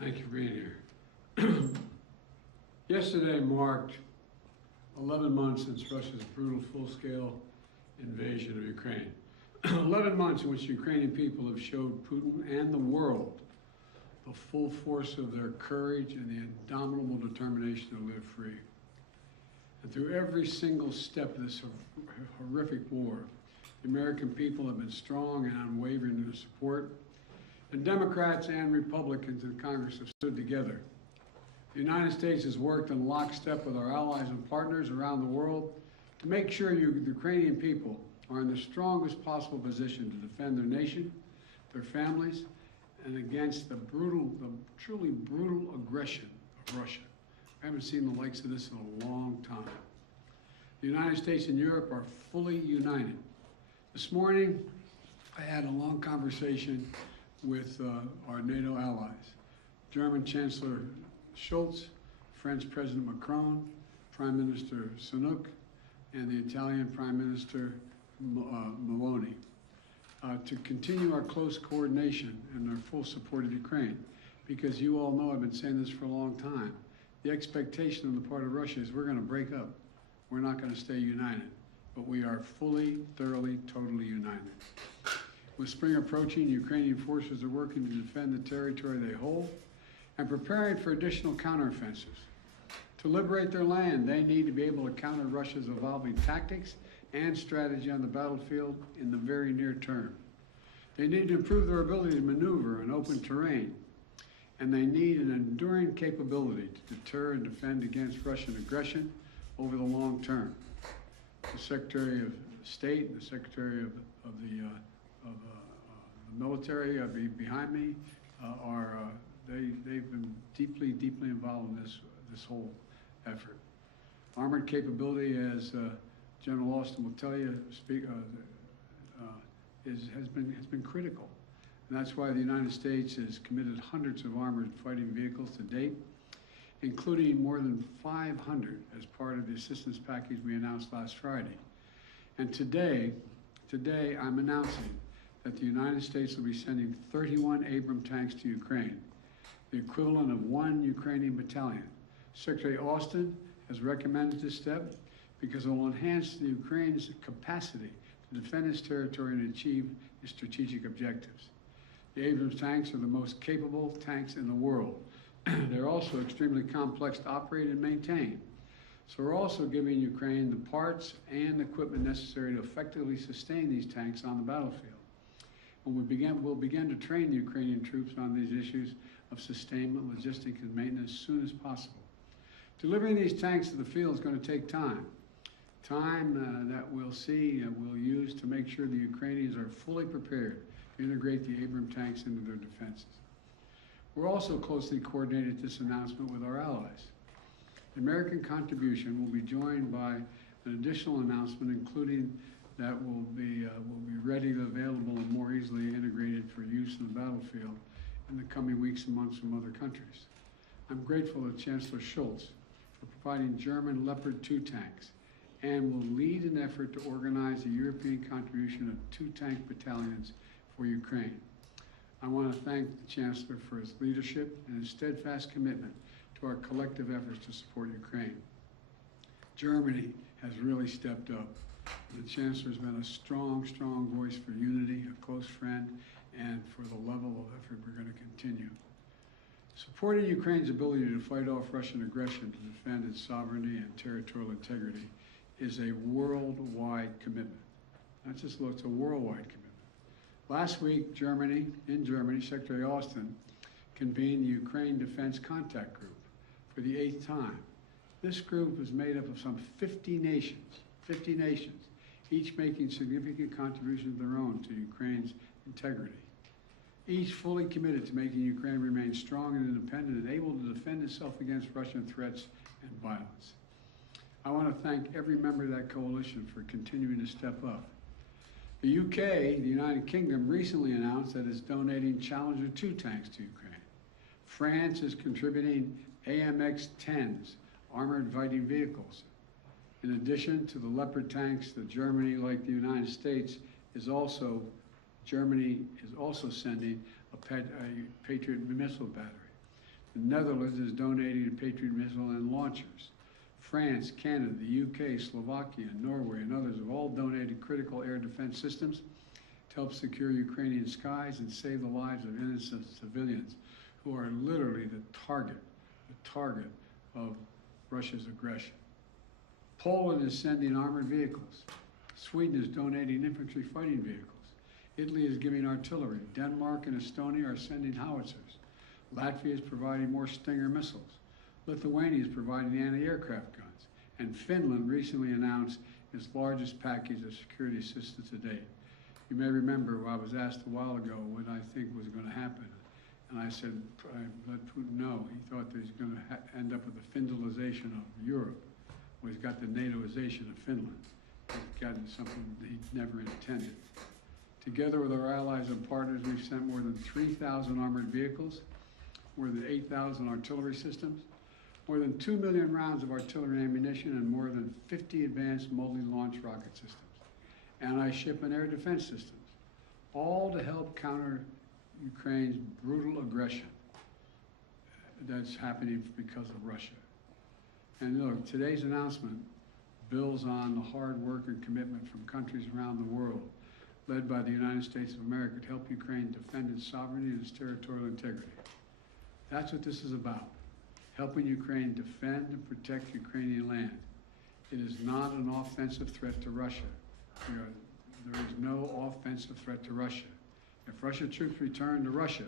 Thank you for being here. Yesterday marked 11 months since Russia's brutal full-scale invasion of Ukraine. 11 months in which Ukrainian people have showed Putin and the world the full force of their courage and the indomitable determination to live free. And through every single step of this horrific war, the American people have been strong and unwavering in their support. And Democrats and Republicans in Congress have stood together. The United States has worked in lockstep with our allies and partners around the world to make sure the Ukrainian people are in the strongest possible position to defend their nation, their families, and against the truly brutal aggression of Russia. I haven't seen the likes of this in a long time. The United States and Europe are fully united. This morning, I had a long conversation with our NATO allies, German Chancellor Scholz, French President Macron, Prime Minister Sunak, and the Italian Prime Minister Meloni, to continue our close coordination and our full support of Ukraine. Because you all know I've been saying this for a long time. The expectation on the part of Russia is we're going to break up. We're not going to stay united. But we are fully, thoroughly, totally united. With spring approaching, Ukrainian forces are working to defend the territory they hold and preparing for additional counteroffensives. To liberate their land, they need to be able to counter Russia's evolving tactics and strategy on the battlefield in the very near term. They need to improve their ability to maneuver in open terrain, and they need an enduring capability to deter and defend against Russian aggression over the long term. The Secretary of State and the Secretary of the military behind me they've been deeply involved in this whole effort. Armored capability, as General Austin will tell you, has been critical, and that's why the United States has committed hundreds of armored fighting vehicles to date, including more than 500 as part of the assistance package we announced last Friday. And today I'm announcing that the United States will be sending 31 Abrams tanks to Ukraine, the equivalent of 1 Ukrainian battalion. Secretary Austin has recommended this step because it will enhance the Ukraine's capacity to defend its territory and achieve its strategic objectives. The Abrams tanks are the most capable tanks in the world. They're also extremely complex to operate and maintain. So we're also giving Ukraine the parts and equipment necessary to effectively sustain these tanks on the battlefield. When we'll begin to train the Ukrainian troops on these issues of sustainment, logistics, and maintenance as soon as possible. Delivering these tanks to the field is going to take time. Time that we'll use to make sure the Ukrainians are fully prepared to integrate the Abrams tanks into their defenses. We're also closely coordinated this announcement with our allies. The American contribution will be joined by an additional announcement, including that will be readily available and more easily integrated for use in the battlefield in the coming weeks and months from other countries. I'm grateful to Chancellor Scholz for providing German Leopard 2 tanks and will lead an effort to organize a European contribution of 2 tank battalions for Ukraine. I want to thank the Chancellor for his leadership and his steadfast commitment to our collective efforts to support Ukraine. Germany has really stepped up. The Chancellor has been a strong voice for unity, a close friend, and for the level of effort we're going to continue. Supporting Ukraine's ability to fight off Russian aggression to defend its sovereignty and territorial integrity is a worldwide commitment. Not just it's a worldwide commitment. Last week, in Germany, Secretary Austin convened the Ukraine Defense Contact Group for the 8th time. This group is made up of some 50 nations, each making significant contributions of their own to Ukraine's integrity. Each fully committed to making Ukraine remain strong and independent and able to defend itself against Russian threats and violence. I want to thank every member of that coalition for continuing to step up. The UK, the United Kingdom, recently announced that it's donating Challenger 2 tanks to Ukraine. France is contributing AMX-10s, armored fighting vehicles. In addition to the Leopard tanks that Germany, like the United States, Germany is also sending a Patriot missile battery. The Netherlands is donating Patriot missile and launchers. France, Canada, the UK, Slovakia, Norway, and others have all donated critical air defense systems to help secure Ukrainian skies and save the lives of innocent civilians who are literally the target of Russia's aggression. Poland is sending armored vehicles. Sweden is donating infantry fighting vehicles. Italy is giving artillery. Denmark and Estonia are sending howitzers. Latvia is providing more Stinger missiles. Lithuania is providing anti-aircraft guns. And Finland recently announced its largest package of security assistance to date. You may remember I was asked a while ago what I think was going to happen. And I said, I let Putin know. He thought that he's going to end up with the Finlandization of Europe. Well, he's got the NATOization of Finland. He's gotten something that he never intended. Together with our allies and partners, we've sent more than 3,000 armored vehicles, more than 8,000 artillery systems, more than 2 million rounds of artillery ammunition, and more than 50 advanced multi-launch rocket systems, anti-ship and air defense systems, all to help counter Ukraine's brutal aggression that's happening because of Russia. And look, today's announcement builds on the hard work and commitment from countries around the world, led by the United States of America, to help Ukraine defend its sovereignty and its territorial integrity. That's what this is about, helping Ukraine defend and protect Ukrainian land. It is not an offensive threat to Russia. There is no offensive threat to Russia. If Russian troops return to Russia,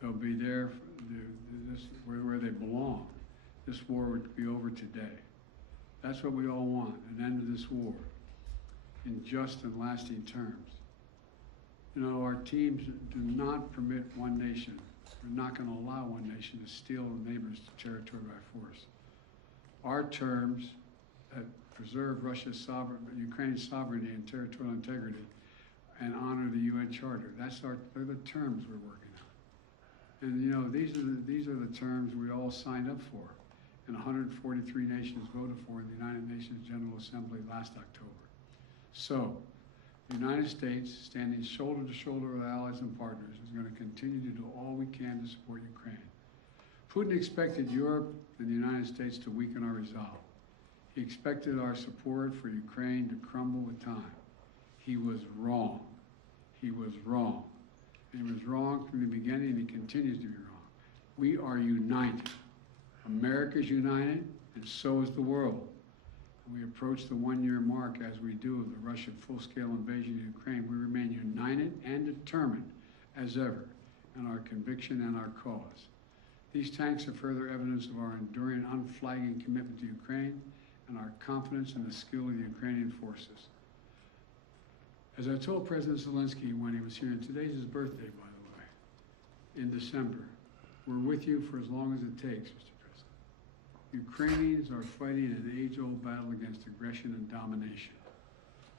they'll be there where they belong. This war would be over today. That's what we all want, an end to this war in just and lasting terms. You know, our teams do not permit one nation. We're not going to allow one nation to steal a neighbor's territory by force. Our terms that preserve Ukraine's sovereignty and territorial integrity and honor the UN Charter. They're the terms we're working on. And you know, these are the terms we all signed up for and 143 nations voted for in the United Nations General Assembly last October. So, the United States, standing shoulder to shoulder with allies and partners, is going to continue to do all we can to support Ukraine. Putin expected Europe and the United States to weaken our resolve. He expected our support for Ukraine to crumble with time. He was wrong. He was wrong. And he was wrong from the beginning, and he continues to be wrong. We are united. America is united, and so is the world. We approach the one-year mark as we do of the Russian full-scale invasion of Ukraine. We remain united and determined as ever in our conviction and our cause. These tanks are further evidence of our enduring, unflagging commitment to Ukraine and our confidence in the skill of the Ukrainian forces. As I told President Zelensky when he was here, and today's his birthday, by the way, in December, we're with you for as long as it takes, Mr. President. Ukrainians are fighting an age-old battle against aggression and domination.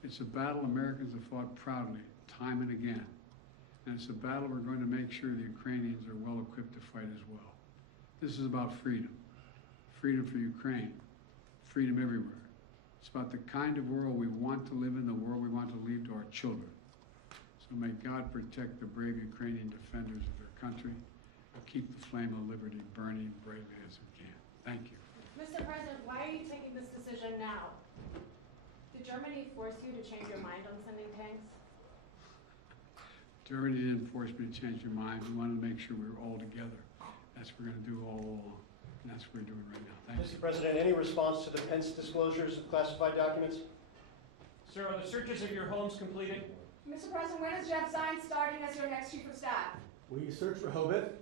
It's a battle Americans have fought proudly, time and again. And it's a battle we're going to make sure the Ukrainians are well equipped to fight as well. This is about freedom. Freedom for Ukraine. Freedom everywhere. It's about the kind of world we want to live in, the world we want to leave to our children. So may God protect the brave Ukrainian defenders of their country and keep the flame of liberty burning bravely as we can. Thank you. Mr. President, why are you taking this decision now? Did Germany force you to change your mind on sending tanks? Germany didn't force me to change your mind. We wanted to make sure we were all together. That's what we're going to do all along. And that's what we're doing right now. Thank you. Mr. President, any response to the Pence disclosures of classified documents? Sir, are the searches of your homes completed? Mr. President, when is Jeff Zients starting as your next chief of staff? We searched for Hobeth.